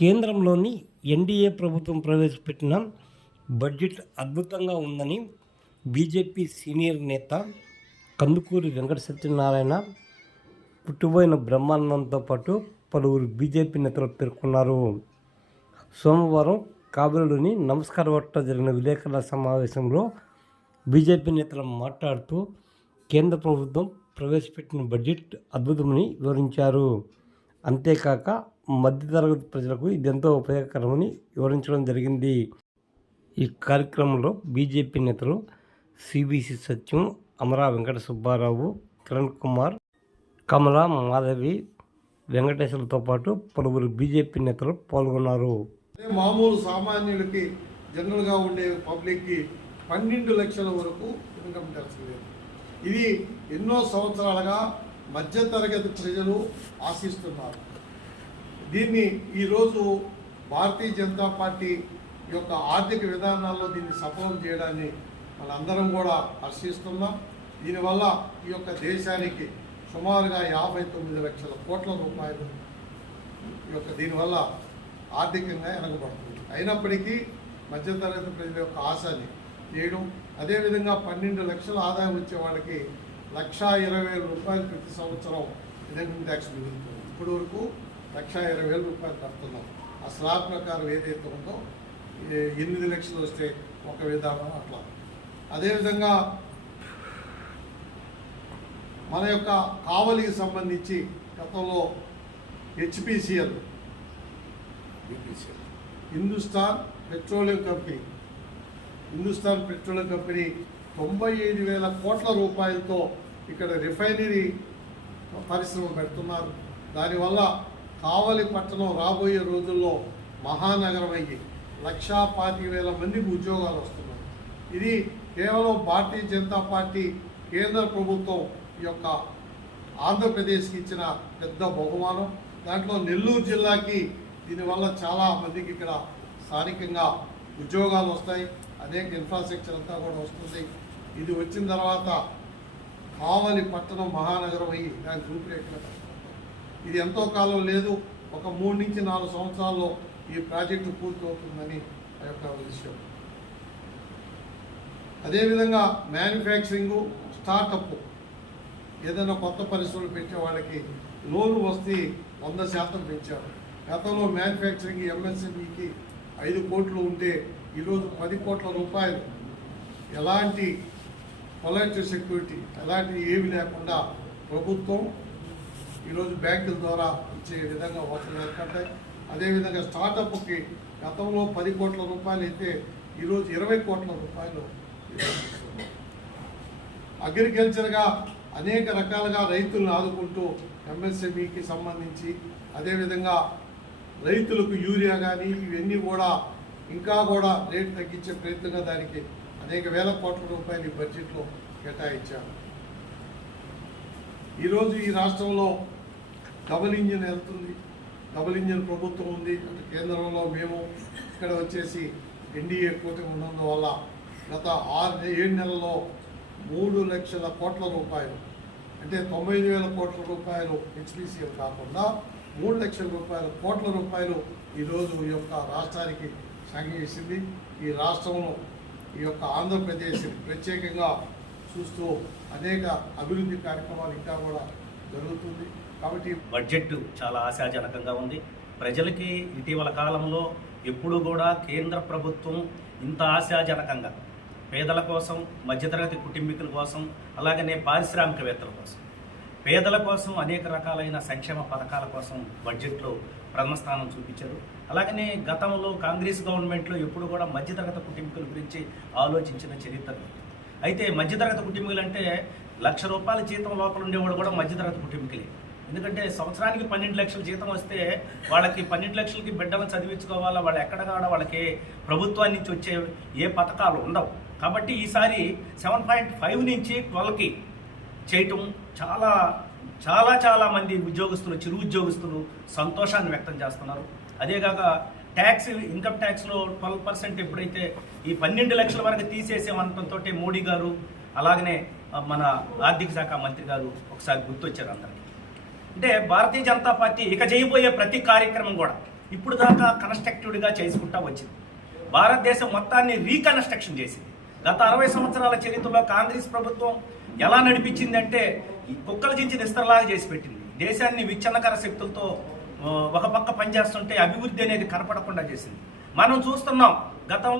కేంద్రంలోని ఎన్డీఏ ప్రభుత్వం ప్రవేశపెట్టిన బడ్జెట్ అద్భుతంగా ఉందని బీజేపీ సీనియర్ నేత కందుకూరి వెంకట సత్యనారాయణ పుట్టిపోయిన బ్రహ్మానందంతో పాటు పలువురు బీజేపీ నేతలు పేర్కొన్నారు. సోమవారం కాబేలులోని నమస్కార వట్ట జరిగిన విలేకరుల సమావేశంలో బీజేపీ నేతలు మాట్లాడుతూ కేంద్ర ప్రభుత్వం ప్రవేశపెట్టిన బడ్జెట్ అద్భుతమని వివరించారు. అంతేకాక మధ్యతరగతి ప్రజలకు ఇదెంతో ఉపయోగకరమని వివరించడం జరిగింది. ఈ కార్యక్రమంలో బీజేపీ నేతలు సిబిసి సత్యం అమరా వెంకట సుబ్బారావు కిరణ్ కుమార్ కమల మాధవి వెంకటేశ్వర్లతో పాటు పలువురు బీజేపీ నేతలు పాల్గొన్నారు. మామూలు సామాన్యులకి జనరల్గా ఉండే పబ్లిక్కి పన్నెండు లక్షల వరకు ఇన్కమ్ ట్యాక్స్ లేదు. ఇది ఎన్నో సంవత్సరాలుగా మధ్యతరగతి ప్రజలు ఆశిస్తున్నారు. దీన్ని ఈరోజు భారతీయ జనతా పార్టీ యొక్క ఆర్థిక విధానాల్లో దీన్ని సఫలం చేయడాన్ని మనందరం కూడా హర్షిస్తున్నాం. దీనివల్ల ఈ యొక్క దేశానికి సుమారుగా యాభై తొమ్మిది లక్షల కోట్ల రూపాయలు ఈ యొక్క దీనివల్ల ఆర్థికంగా వెనకబడుతుంది అయినప్పటికీ మధ్యతరగతి ప్రజల యొక్క ఆశని చేయడం అదేవిధంగా పన్నెండు లక్షల ఆదాయం వచ్చే వాళ్ళకి లక్షా ఇరవై వేల రూపాయలు ప్రతి సంవత్సరం ఇన్కమ్ ట్యాక్స్ మిగులుతుంది. ఇప్పటి వరకు లక్షా ఇరవై వేల రూపాయలు కడుతున్నాం. ఆ స్లాబ్ ప్రకారం ఏదైతే ఉందో ఎనిమిది లక్షలు వస్తే ఒక విధానం అట్లా. అదేవిధంగా మన యొక్క కావలికి సంబంధించి గతంలో HPCL. Hindustan Petroleum Company Hindustan Petroleum Company తొంభై ఐదు వేల కోట్ల రూపాయలతో ఇక్కడ రిఫైనరీ పరిశ్రమ పెడుతున్నారు. దానివల్ల కావలి పట్టణం రాబోయే రోజుల్లో మహానగరం అయ్యి లక్షా పాతి వేల మందికి ఉద్యోగాలు వస్తున్నాయి. ఇది కేవలం భారతీయ జనతా పార్టీ కేంద్ర ప్రభుత్వం యొక్క ఆంధ్రప్రదేశ్కి ఇచ్చిన పెద్ద బహుమానం. దాంట్లో నెల్లూరు జిల్లాకి దీనివల్ల చాలా మందికి ఇక్కడ స్థానికంగా ఉద్యోగాలు వస్తాయి. అనేక ఇన్ఫ్రాస్ట్రక్చర్ అంతా కూడా వస్తుంది. ఇది వచ్చిన తర్వాత కావలి పట్టణం మహానగరం అయ్యి దాని రూపురేఖలు ఇది ఎంతో కాలం లేదు. ఒక మూడు నుంచి నాలుగు సంవత్సరాల్లో ఈ ప్రాజెక్టు పూర్తి అవుతుందని ఆ యొక్క విషయం. అదేవిధంగా మ్యానుఫ్యాక్చరింగు స్టార్టప్ ఏదైనా కొత్త పరిశ్రమలు పెట్టే వాళ్ళకి లోన్ వస్తే వంద శాతం పెంచారు. గతంలో మ్యానుఫ్యాక్చరింగ్ ఎంఎస్ఎంఈకి ఐదు కోట్లు ఉంటే ఈరోజు పది కోట్ల రూపాయలు. ఎలాంటి కొలెక్టివ్ సెక్యూరిటీ ఎలాంటి ఏమి లేకుండా ప్రభుత్వం ఈరోజు బ్యాంకుల ద్వారా ఇచ్చే విధంగా వసతులు ఏర్పడ్డాయి. అదేవిధంగా స్టార్టప్కి గతంలో పది కోట్ల రూపాయలు అయితే ఈరోజు ఇరవై కోట్ల రూపాయలు అగ్రికల్చర్గా అనేక రకాలుగా రైతులను ఆదుకుంటూ ఎంఎస్ఎంఈకి సంబంధించి అదేవిధంగా రైతులకు యూరియా కానీ ఇవన్నీ కూడా ఇంకా కూడా రేటు తగ్గించే ప్రయత్నంగా దానికి అనేక వేల కోట్ల రూపాయలు ఈ బడ్జెట్లో కేటాయించారు. ఈరోజు ఈ రాష్ట్రంలో డబుల్ ఇంజిన్ వెళ్తుంది. డబుల్ ఇంజిన్ ప్రభుత్వం ఉంది. అంటే కేంద్రంలో మేము ఇక్కడ వచ్చేసి ఎన్డీఏ కూటమి ఉన్నందువల్ల గత ఆరు ఏడు నెలల్లో మూడు లక్షల కోట్ల రూపాయలు అంటే తొంభై వేల కోట్ల రూపాయలు హెచ్పిసిఎల్ కాకుండా మూడు లక్షల రూపాయల కోట్ల రూపాయలు ఈరోజు ఈ యొక్క రాష్ట్రానికి సంఘించింది ఈ రాష్ట్రంలో ఈ యొక్క ఆంధ్రప్రదేశ్ ప్రత్యేకంగా చూస్తూ అనేక అభివృద్ధి కార్యక్రమాలు ఇంకా కూడా జరుగుతుంది. కాబట్టి బడ్జెట్ చాలా ఆశాజనకంగా ఉంది. ప్రజలకి ఇటీవల కాలంలో ఎప్పుడు కూడా కేంద్ర ప్రభుత్వం ఇంత ఆశాజనకంగా పేదల కోసం మధ్యతరగతి కుటుంబీకుల కోసం అలాగనే పారిశ్రామికవేత్తల కోసం పేదల కోసం అనేక రకాలైన సంక్షేమ పథకాల కోసం బడ్జెట్లో ప్రథమ స్థానం చూపించారు. అలాగనే గతంలో కాంగ్రెస్ గవర్నమెంట్లో ఎప్పుడు కూడా మధ్యతరగతి కుటుంబీకుల గురించి ఆలోచించిన చరిత్ర అయితే మధ్యతరగతి కుటుంబీకులు అంటే లక్ష రూపాయల జీతం లోపల ఉండేవాడు కూడా మధ్యతరగతి కుటుంబీకులే. ఎందుకంటే సంవత్సరానికి పన్నెండు లక్షల జీతం వస్తే వాళ్ళకి పన్నెండు లక్షలకి బిడ్డలను చదివించుకోవాలా? వాళ్ళు ఎక్కడ కాడ వాళ్ళకి ప్రభుత్వం నుంచి వచ్చే ఏ పథకాలు ఉండవు. కాబట్టి ఈసారి సెవెన్ పాయింట్ ఫైవ్ నుంచి ట్వెల్వ్కి చేయటం చాలా చాలా చాలా మంది ఉద్యోగస్తులు చిరు ఉద్యోగస్తులు సంతోషాన్ని వ్యక్తం చేస్తున్నారు. అదేగాక ట్యాక్స్ ఇన్కమ్ ట్యాక్స్లో ట్వెల్వ్ పర్సెంట్ ఎప్పుడైతే ఈ పన్నెండు లక్షల వరకు తీసేసేమనటంతో మోడీ గారు అలాగనే మన ఆర్థిక శాఖ మంత్రి గారు ఒకసారి గుర్తొచ్చారు అందరికీ. అంటే భారతీయ జనతా పార్టీ ఇక చేయబోయే ప్రతి కార్యక్రమం కూడా ఇప్పుడు దాకా కన్స్ట్రక్టివ్డ్గా చేసుకుంటా వచ్చింది. భారతదేశం మొత్తాన్ని రీకన్స్ట్రక్షన్ చేసింది. గత అరవై సంవత్సరాల చరిత్రలో కాంగ్రెస్ ప్రభుత్వం ఎలా నడిపించిందంటే కుక్కలు చించిన ఇస్తరలాగా చేసి పెట్టింది. దేశాన్ని విచ్ఛిన్నకర శక్తులతో ఒక పక్క పనిచేస్తుంటే అభివృద్ధి అనేది కనపడకుండా చేసింది. మనం చూస్తున్నాం గతం